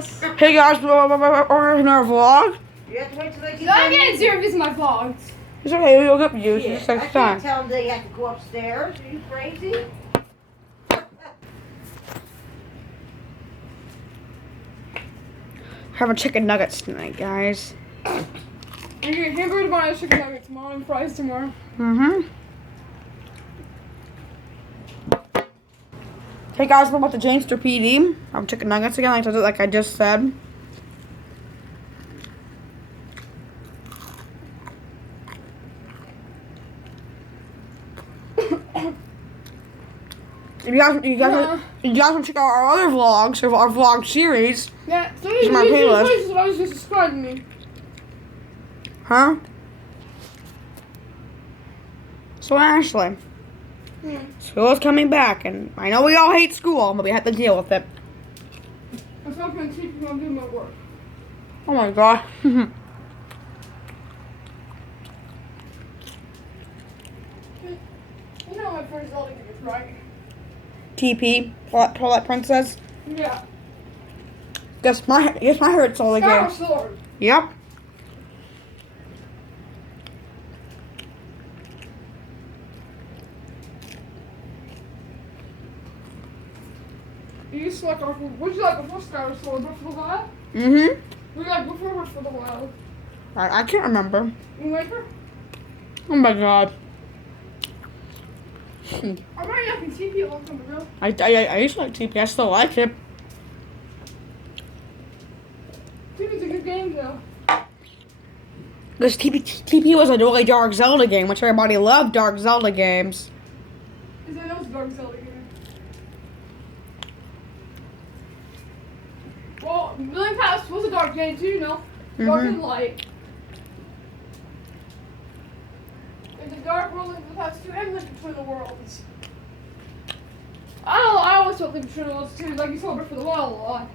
guys. Hey guys, we're in our vlog. You have to wait till they get I'm getting 0 views in my vlogs. It's okay, you'll get views. Yeah, Just I next can't time. tell them they have to go upstairs. Are you crazy? Having chicken nuggets tonight, guys. I'm getting hamburger tomorrow, chicken nuggets tomorrow, and fries tomorrow. Mm-hmm. Hey guys, we're about the Janester PD. I'm chicken nuggets again, like I just said. If you guys want to check out our other vlogs, or our vlog series, Yeah, Here's my playlist. I was just subscribing me. huh? So Ashley, school is coming back, and I know we all hate school, but we have to deal with it. I'm not going to teach you how to do my work. Oh my god. You know my first Zelda game is right. TP, Twilight Princess. Yeah. Guess my favorite Zelda Skyward game. Sword. Yep. You used to like our food. What'd you like before Skyward Sword? Breath of the Wild? Mm-hmm. What did you like before Breath of the Wild? I can't remember. You like her? Oh my god. I remember liking TP a long time ago. I used to like TP. I still like it. TP's a good game though. Because TP was a really dark Zelda game, which everybody loved dark Zelda games. Is that was a Dark Zelda game? Well, Million Pass was a dark game too, you know? Dark and light. In the dark world, Link Past 2, and Link Between the Worlds. I don't know, I always felt Link Between the Worlds too, like you saw Breath of the Wild a lot.